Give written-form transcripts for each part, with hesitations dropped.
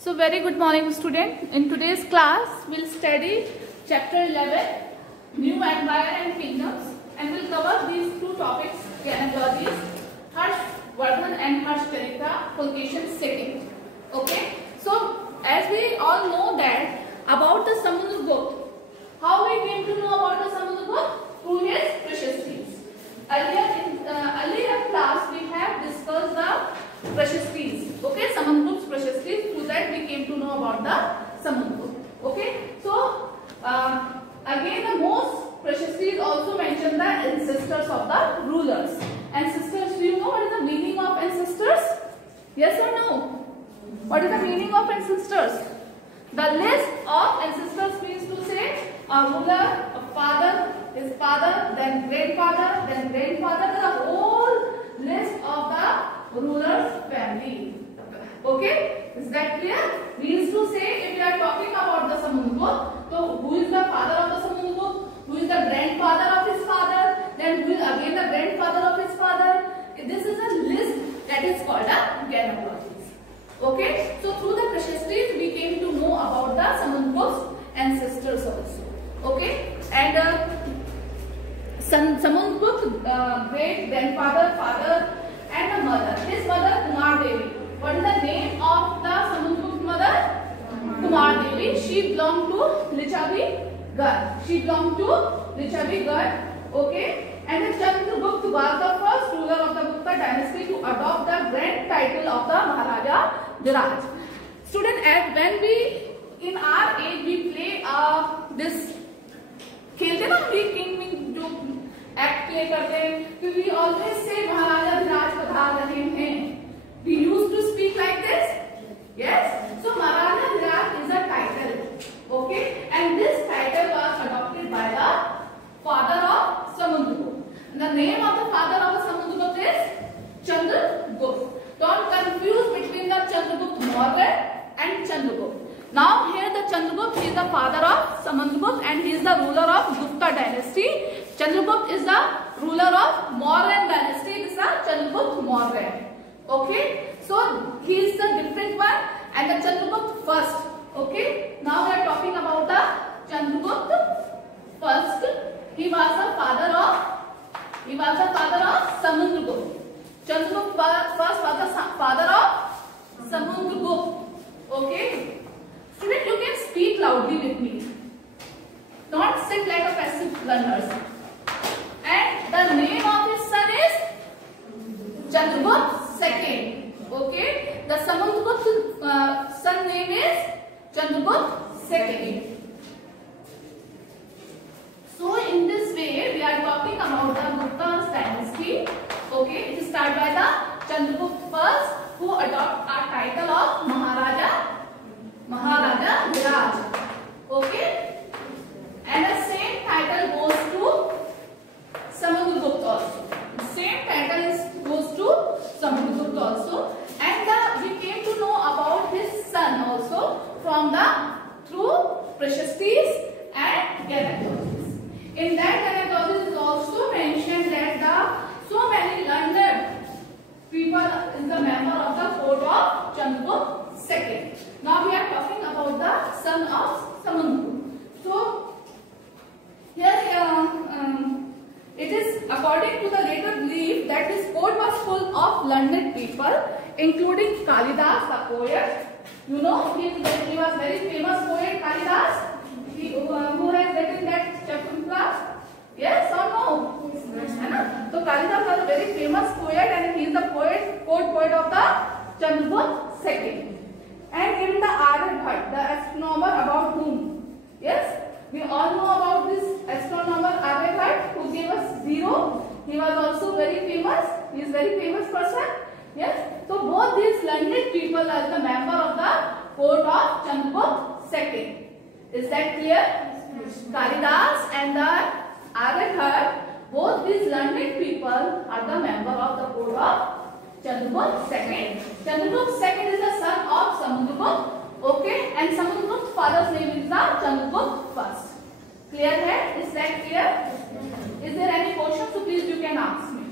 So very good morning student. In today's class we'll study chapter 11 New Empire and Kingdoms and we'll cover these two topics, genealogies, Harshvardhan and Harshcharita location setting. Okay. So as we all know that about the Samudragupta, how we came to know about the Samudragupta? Through his precious deeds. Earlier class we have discussed the precious deeds. Okay, Samudragupta's precious deeds. Through that we came to know about the Samudragupta. Okay, so again the most precious deeds also mention the ancestors of the rulers. Ancestors, do you know what is the meaning of ancestors? Yes or no? What is the meaning of ancestors? The list of ancestors means to say a ruler, a father, his father, then grandfather, the whole list of the ruler's family. Okay, is that clear? Means to say if we are talking about the Samudragupta, so who is the father of the Samudragupta? Who is the grandfather of his father? Then who is again the grandfather of his father? This is a list that is called a genealogies. Okay, so through the precious deeds we came to know about the Samudragupta's ancestors also. Okay, and Samudragupta's great grandfather, father, and a mother. His mother Kumar Devi. What is the name of the Samudragupta mother? Kumar Devi. She belonged to Licchavi Garh. Okay, and the Chandragupta was the first ruler of the Gupta dynasty to adopt the grand title of the Maharaja Dhiraj. Student, as when we in our age we play this खेलते ना we king में जो act play करते हैं, we always say महाराजा धीराज पधार रहे हैं. We used to speak like this. Yes. So Maharaja Dhiraj is a title. Okay, and this title was adopted by the father of Samudragupta. The name of the father of the Samudragupta is Chandragupta. Don't confuse between the Chandragupta Maurya and Chandragupta. Now here the Chandragupta is the father of Samudragupta and he is the ruler of Gupta dynasty. Chandragupta is the ruler of Mauryan dynasty. This is Chandragupta Maurya. Okay, so he is the different one and the Chandragupta first. Okay, now we are talking about the Chandragupta first. He was the father of Samudragupta. Chandragupta first was the father of Samudragupta. Okay. Student, you can speak loudly with me. Don't sit like a passive learner. And the name of his son is Chandragupta II. Okay. The Samudragupta son name is Chandragupta II. So in this way, we are talking about the Gupta dynasty. Okay. It started by the Chandragupta first, who adopt a title of Maharaja Dhiraj. Okay, and the same title goes to Samudragupta also. The same title goes to Samudragupta also, and we came to know about his son also through precious deeds and genealogies. In that genealogies is also mentioned that so many learned people is the member of the court of Chandragupta II. Now we are talking about the son of Samudragupta. So here it is according to the later belief that this court was full of learned people, including Kalidas, the poet. You know, he was very famous poet Kalidas. Who has written that chapter class? Yes or no? So Kalidas was a very famous poet and he is the court poet of the Chandragupta II. And even the Aryabhat, the astronomer about whom? Yes, we all know about this astronomer Aryabhat who gave us zero. He was also very famous. He is very famous person. Yes. So both these learned people are the member of the court of Chandragupta II. Is that clear? Kalidas and the Aryabhat, both these learned people are the member of the court of Chandragupta II. Chandragupta II is the son of Samudragupta. Okay, and Samudragupta's father's name is the Chandragupta first. Clear hai? Is that clear? Is there any question? So please you can ask me.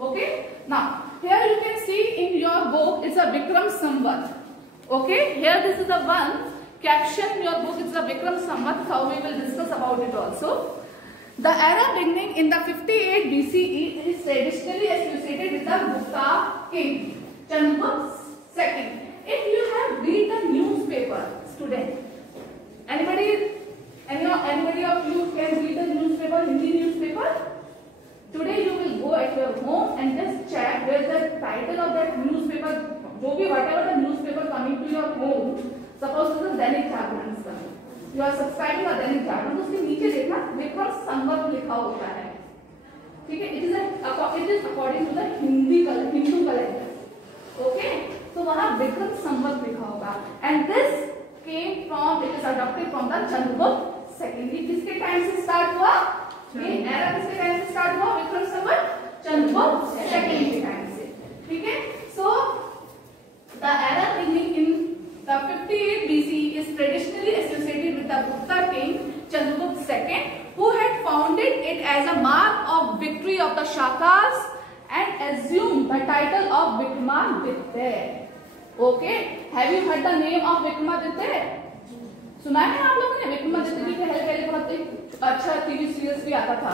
Okay. Now here you can see in your book it's a Vikram Samvat. Okay, here this is the one caption your book. It's the Vikram Samvat. How we will discuss about it also. The era beginning in the 58 BCE is traditionally associated with the Gupta king Chandragupta II. If you have read the newspaper, student, anybody of you can read the newspaper, Hindi newspaper? Today you will go at your home and just check where the title of that newspaper, whatever the newspaper coming to your home. Suppose this is Dainik Jagran is coming. You are subscribing to Dainik Jagran, तो उसके नीचे देखना विक्रम संवत लिखा होता है, ठीक है? It is according to the Hindu calendar. Okay, so वहाँ विक्रम संवत लिखा होगा. And this came from, it is adopted from the Chandragupta II. किसके टाइम से स्टार्ट हुआ? ये एरा किसके टाइम से स्टार्ट हुआ? विक्रम संवत चंद्रगुप्त II के टाइम से, ठीक है? So the era beginning in the 58 BCE is traditionally associated with the Gupta king Chandragupta II, who had founded it as a mark of victory of the Shakas and assumed the title of Vikramaditya. Okay, have you heard the name of Vikramaditya? सुना है आप लोगों ने? विक्रमादित्य जी पहले बहुत अच्छा TV serials भी आता था,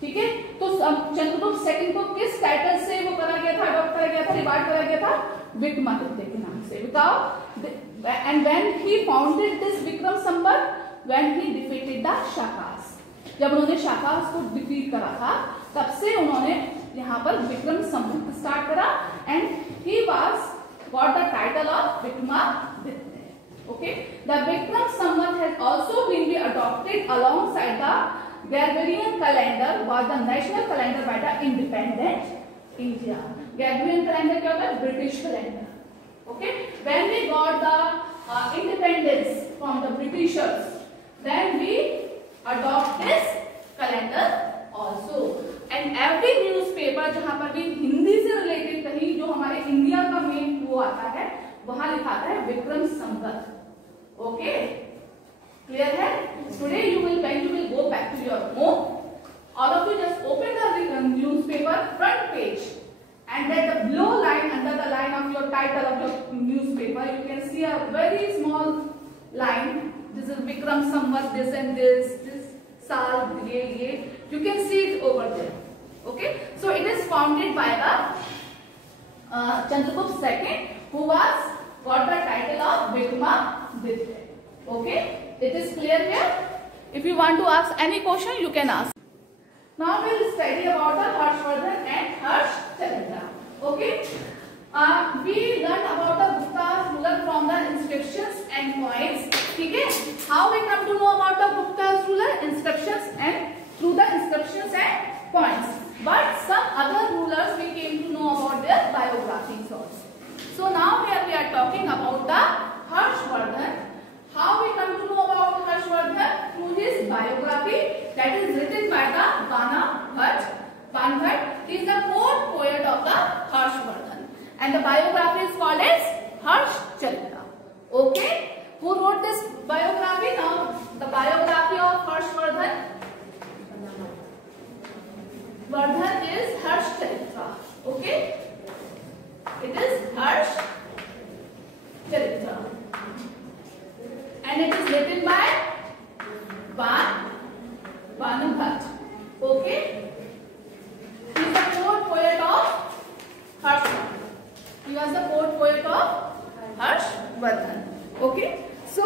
ठीक है? तो चंद्रगुप्त सेकंड को किस टाइटल से वो करा गया था, अडॉप्ट करा गया था, रिवार्ड करा गया था? विक्रमादित्य के नाम से. बताओ. And when he founded this Vikram Samvat, when he defeated the Shakas, जब उन्होंने शाकास को डिफीट करा था, तब से उन्होंने यहाँ पर विक्रम संवत स्टार्ट करा. And he was got the title of Vikramaditya. Okay, the Vikram Samvat has also been adopted alongside the Gregorian calendar, was the national calendar by the independent India. Gregorian calendar क्या होता है? British calendar. Okay, when we got the independence from the Britishers, then we adopt this calendar also. And every newspaper जहाँ पर भी हिंदी से related कहीं जो हमारे इंडिया का मेन वो आता है, वहाँ लिखाता है विक्रम संवत. Okay, clear है? Today when you will go back to your home, all of you just open the newspaper front page, and then the below line, under the line of your title of your newspaper, you can see a very small line. This is Vikram Samvat, this and this saal, ye. You can see it over there. Okay, so it is founded by the Chandragupta II, who was got the title of Vikramaditya. Okay, it is clear here? If you want to ask any question, you can ask. Now we will study about the Harshvardhan and Harshchandra. Okay, we learned about the Gupta's ruler from the inscriptions and coins. ठीक है? How we come to know about the Gupta's ruler? Inscriptions and through the inscriptions and coins. But some other rulers we came to know about their biographies also. So now here we are talking about the Harshvardhan. How we come to know about Harshvardhan? Through his biography that is written by the Banabhat. Banabhat is the court poet of the Harshvardhan, and the biography is called as Harshchandra. Okay, who wrote this biography? Now the biography of Harshvardhan is Harshchandra. Okay. It is Harshchandra, and it is written by Banabhat. Okay, he is the court poet of Harshvardhan. He was the court poet of Harshvardhan. Okay, so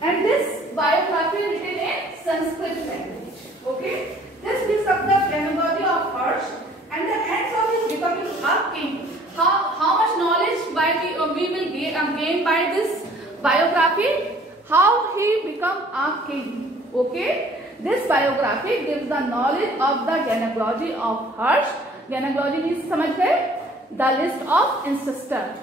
and this biography written in Sanskrit language. Okay, this gives up the genealogy of Harsh and the ends of his becoming a king. How much knowledge we will gain by this biography? How he become a king. Okay, this biography gives the knowledge of the genealogy of Harsh. Genealogy means समझ गए? The list of ancestors.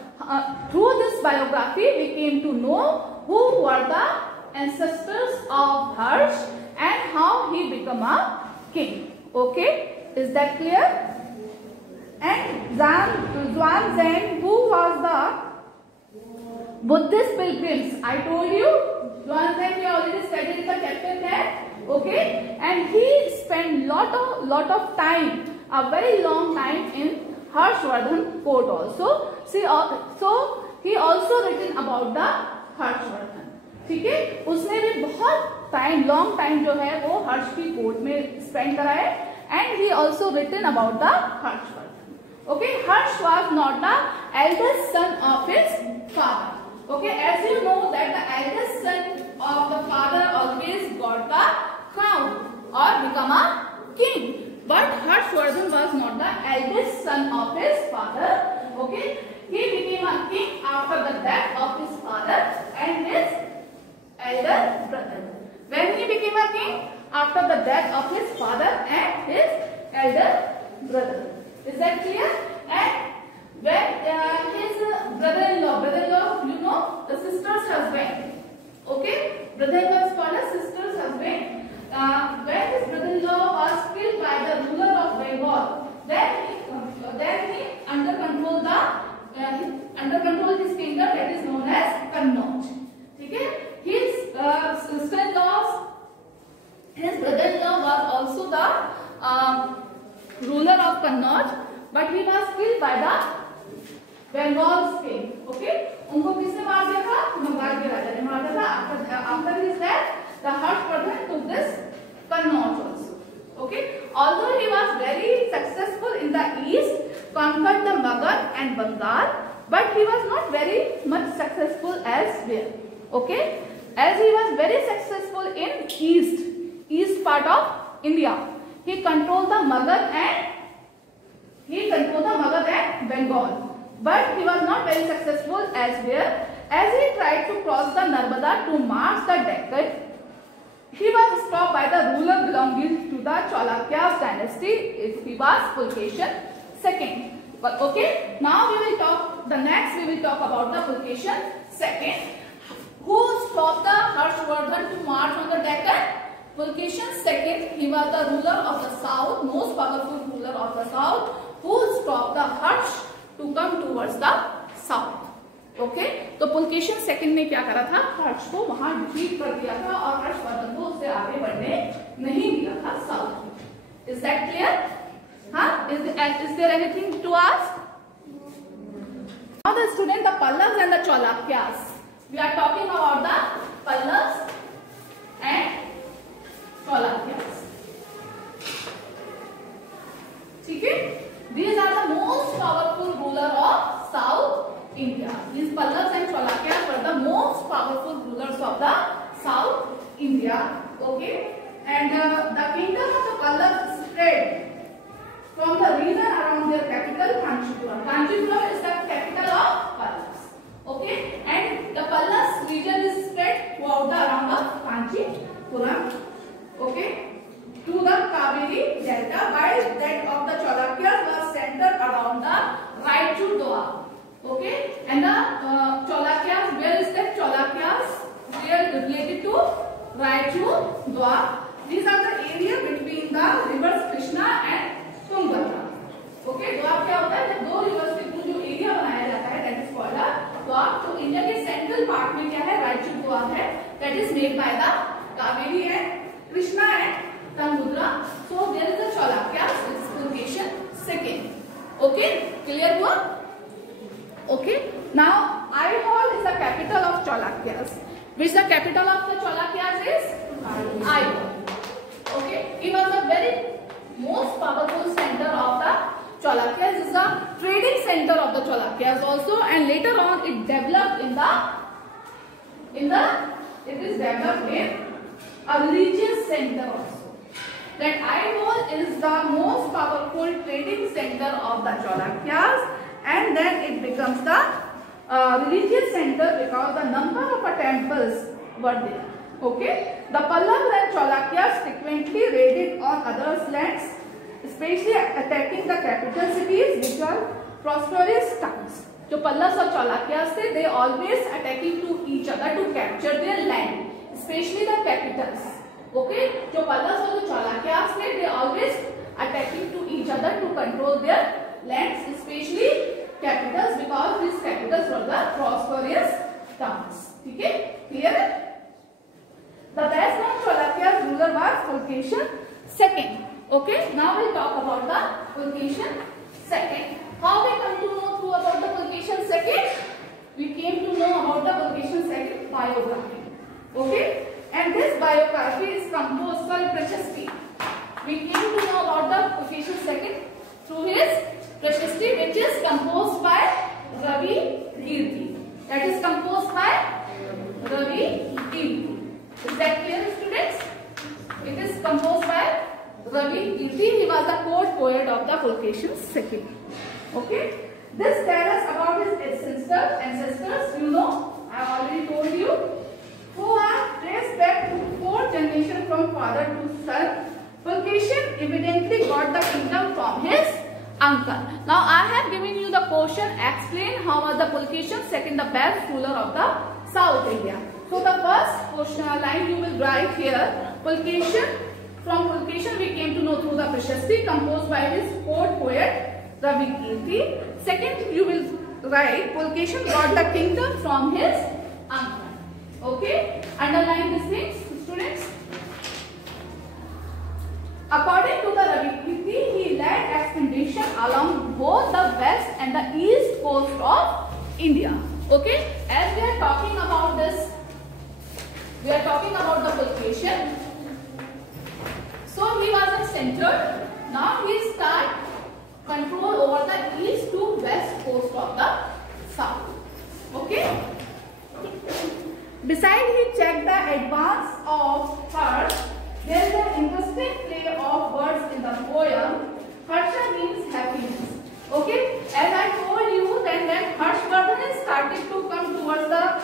Through this biography, we came to know who were the ancestors of Harsh and how he became a king. Okay, is that clear? And Zhuangzhang, who was the Buddhist pilgrims. I told you, Zhuangzhang we already studied the chapter there. Okay, and he spent lot of time, a very long time in Harshvardhan court also. See, so he also written about the Harshvardhan. ठीक है, उसने भी बहुत long time जो है वो हर्ष की court में स्पेंड करा है. And he also written about the Harshavardhana. Okay, Harsha was not the eldest son of his father. Okay, as you know that the eldest son of the father always got the crown or become a king. But Harshvardhan was not the eldest son of his father. Okay, he became a king after the death of his father and his elder brother. When he became a king? After the death of his father and his elder brother. Is that clear? And when his brother-in-law, you know, the sister's husband. Okay, brother-in-law is called a sister's husband. When his brother-in-law was killed by the ruler of Bengal, then he under control his kingdom that is known as Kannauj. Okay, his sister-in-law, his brother-in-law was also the ruler of Kannauj, but he was killed by the Bengal king. Okay, उनको किसने मार दिया था? बंगाल के राजा ने मार दिया था. After his death, the Harshvardhan took this Kannauj also. Okay, although he was very successful in the east, conquered the Magad and Bengal, but he was not very much successful elsewhere. Okay, as he was very successful in east part of India, he controlled the Magad and Bengal. But he was not very successful elsewhere. As he tried to cross the Narmada to march the Deccan, he was stopped by the ruler belonging to the Chalukya dynasty. He was Pulkeshin II. But okay, now we will talk about the Pulkeshin II. Who stopped the Harshvardhan to march on the Deccan? Pulkeshin II. He was the ruler of the south, most powerful ruler of the south, who stopped the Harsh to come towards the south. Okay, तो Pulakeshin second ने क्या करा था? हर्ष को वहां defeat कर दिया था और हर्षवर्धन को उससे आगे बढ़ने नहीं दिया था साउथ में. Is that clear? हाँ? Is there anything to ask? Now the student, the Pallavas and the Chalukyas. We are talking about the Pallavas and Chalukyas. ठीक है? These are the most powerful ruler of South India. These Pallavas and Chalukyas were the most powerful rulers of the South India. Okay, and the kingdom of the Pallavas spread from the region around their capital Kanchipuram. Kanchipuram is the capital of Pallavas. Okay, and the Pallavas region is spread throughout the around of Kanchipuram. Okay, to the Kaveri Delta, while that of the Chalukyas was centered around the Raichur Doab. Okay, and the Chalukyas, where is that Chalukyas? They are related to Raichur Doab. These are the area between the rivers Krishna and Tungabhadra. Okay, Doab क्या होता है? जब दो rivers के बीच जो area बनाया जाता है, that is called a Doab. तो इंडिया के central part में क्या है? Raichur Doab है. That is made by the Kaveri and Krishna and Tungabhadra. So there is the Chalukyas. This is Pulkeshin II. Okay, clear हुआ? Okay. Now Aihole is the capital of Chalukyas. Which the capital of the Chalukyas is? Aihole. Okay. It was the very most powerful center of the Chalukyas. It is the trading center of the Chalukyas also, and later on it developed it is developed in a religious center also. That Aihole is the most powerful trading center of the Chalukyas, and then it becomes the religious center because the number of temples were there. Okay, the Pallavas and Chalukyas frequently raided on others' lands, especially attacking the capital cities, which are prosperous towns. जो Pallavas और Chalukyas थे, they always attacking to each other to capture their land, especially the capitals. Okay, जो Pallavas और Chalukyas थे, they always attacking to each other to control their lands, especially capitals, because these capitals were the prosperous towns. ठीक है, clear? The best known Chalukyas ruler was Pulkeshin II. Okay, now we'll talk about the Pulkeshin II. How we come to know through about the Pulkeshin II? we came to know about the Pulketion second biography. Okay, and this biography is composed, sorry, Prashasti. We came to know about the Pulketion second through his Prashasti, which is composed by Ravi Kirti. That is composed by Ravi Kirti. Is that clear, students? It is composed by Ravi Kirti. He was the court poet of the Pulketion second. Okay. This tells us about his ancestors. You know, I have already told you, who are traced back to 4th generation from father to son. Pulketion evidently got the kingdom from his uncle. Now I have given you the question. Explain how was the Pulketion second the best ruler of the South India. So the first question line you will write here. Pulketion. From Pulketion we came to know through the Prashasti composed by his court poet Ravi Kirti. Second, you will write Pulketion got the kingdom from his uncle. Okay, underline these things, students. According to the Ravi Kirti, he led expedition along both the west and the east coast of India. Okay, as we are talking about this, we are talking about the Pulketion. So he was a center. Now he start control over the east to west coast of the south. Okay. Besides, he checked the advance of Harsh. There is an interesting play of words in the poem. Harsha means happiness. Okay. As I told you, then Harshvardhan is starting to come towards the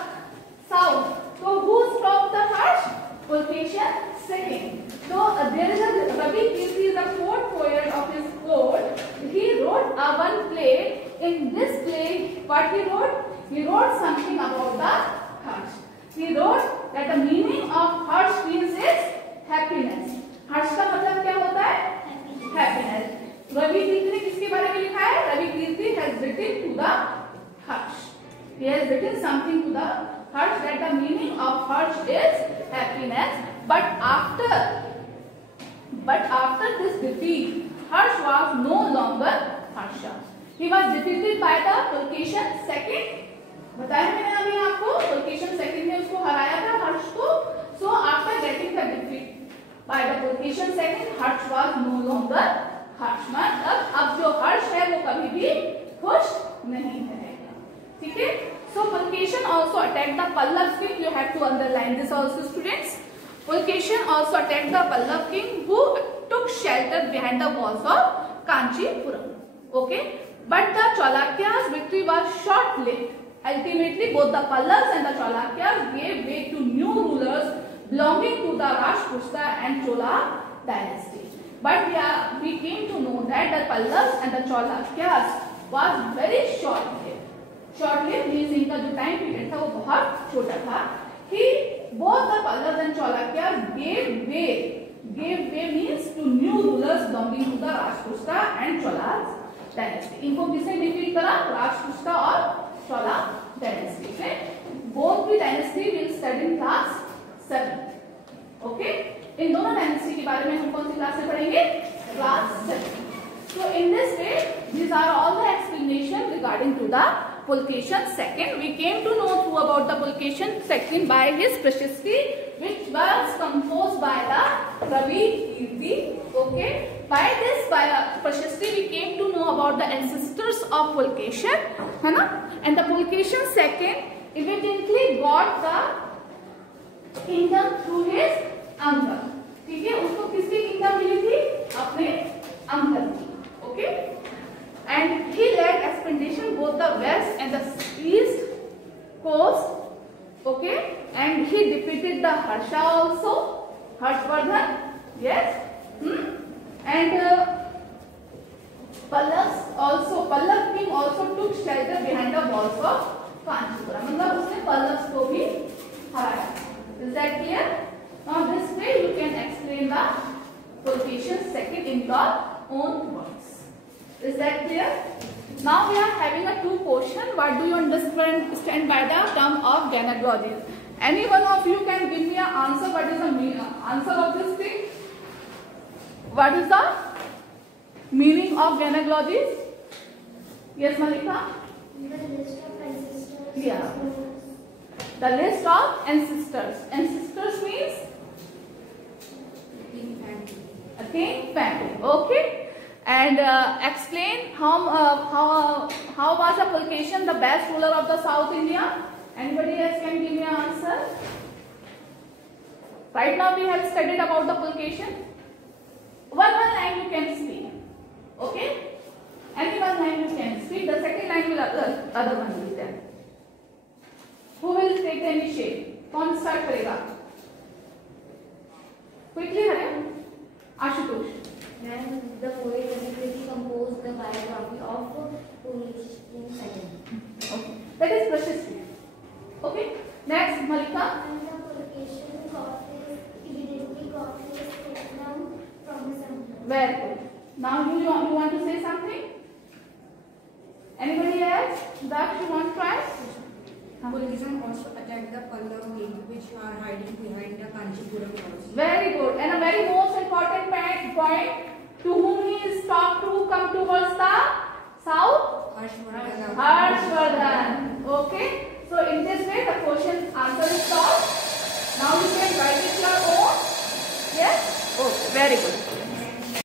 south. So who stopped the Harsh? Pulketion second. So there is a Ravi Kirti is a court poet of his court. He wrote one play. In this play, what he wrote? He wrote something about the Harsh. He wrote that the meaning of Harsh means is happiness. Harsh का मतलब क्या होता है? Happiness. Ravi Kirti ने किसके बारे में लिखा है? Ravi Kirti has written to the Harsh. He has written something to the Harsh that the meaning of Harsh is happiness. But after this defeat, Harsh was no longer Harsha. He was defeated by the Pulketion second. बताया मैंने अभी आपको Pulketion second ने उसको हराया था हर्ष को. So after getting the defeat by the Pulketion second, Harsh was no longer Harsh. मतलब अब जो हर्ष है वो कभी भी खुश नहीं रहेगा. ठीक है? So Pulketion also attacked the Pallav king. You have to underline this also, students. Pulketion also attacked the Pallav king who took shelter behind the walls of Kanchipuram. Okay, but the Chalukya's victory was short-lived. Ultimately, both the Pallavs and the Chalukyas gave way to new rulers belonging to the Rashtrakuta and Chola dynasty. But we came to know that the Pallavs and the Chalukyas was very short-lived. Short-lived means इनका जो time period था वो बहुत छोटा था. Both the Pallavs and Chalukyas gave way means to new rulers belonging to the Rashtrakuta and Chola dynasty. इनको किसने defeat करा? Rashtrakuta और Chola dynasty. Both the dynasty will study in class 7. Okay? इन दोनों dynasty के बारे में हम कौन सी क्लास में पढ़ेंगे? Class 7. So in this way, these are all the explanation regarding to the Pulketion second. We came to know through about the Pulketion second by his Prashasti, which was composed by the Ravi Kirti. Okay. By this Prashasti, we came to know about the ancestors of Pulketion, है ना? And the Pulketion second evidently got the kingdom through his uncle. ठीक है? उसको किसकी kingdom मिली थी? अपने uncle की. Okay. And he led expedition both the west and the east coast. Okay. And he defeated the Harsha also. Harshvardhan. Yes. And Pallav king also took shelter behind the walls of Kanchipuram. मतलब उसने Pallavs को भी हराया. Is that clear? Now this way you can explain the Pulketion second in your own words. Is that clear? Now we are having a two question. What do you understand by the term of genealogy? Any one of you can give me an answer. What is the answer of this thing? What is the meaning of genealogies? Yes, Malika? The list of ancestors Yeah. The list of ancestors. Ancestors means a king family. Okay. And explain how was the Pulkeshin the best ruler of the South India? Anybody else can give me an answer? Right now we have studied about the Pulkeshin. One line you can speak. Okay? Any one line you can speak. The second line will other one will tell. Who will take the initiative? कौन start करेगा? Quickly Hare. Ashutosh. And the poet deliberately composed the biography of Pulkeshin II. Okay. That is Prashasti. Okay. Next, Malika. And the Pulkeshin evidently got his kingdom from his uncle. Very good. Now you want to say something? Anybody else? Daksh, you want to try? Pulkeshin also attacked the Pallava king, which are hiding behind the Kanchipuram walls. Very good. And a very most important point, to whom he is taught to come towards the south? Harshvardhan. Harshvardhan. Okay. So in this way the question answer is solved. Now you can write it your own. Yes? Okay. Very good.